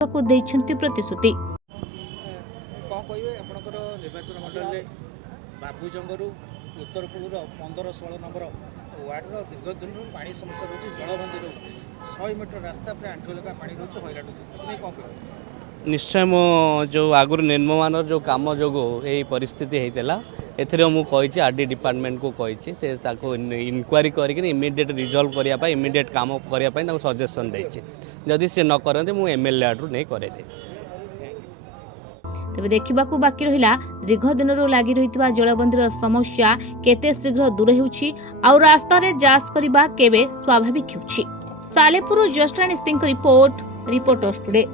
ଦେଇଛନ୍ତି ପ୍ରତିଶ୍ରୁତି। निर्वाचन मंडल में बाबूजंगर उत्तर कूलर 15-16 नंबर वार्ड दीर्घ दिन पानी समस्या रोचे जलबंदी रोचे 100 मीटर रास्ता पर आंठू लेखा पानी रोचे हैरान कौन निश्चय मो जो आगुरी निर्माण जो कम जो यही परिस्थिति होता एथिरे मु कही आरडी डिपार्टमेंट को कही इनक्वारी करके इमिडिएट रिजल्व करने इमिडिएट काम करने सजेसन देछि जदि से न करते मु एमएलए आडू नहीं करे तेज देखा बाकी रहा दीर्घ दिन लगी रही जलबंदीर समस्या केते शीघ्र दूर होउछि आ रास्ता रे जांच करबा केबे स्वाभाविक होउछि। सालेपुर जस्टानी सिंह रिपोर्टर्स टुडे।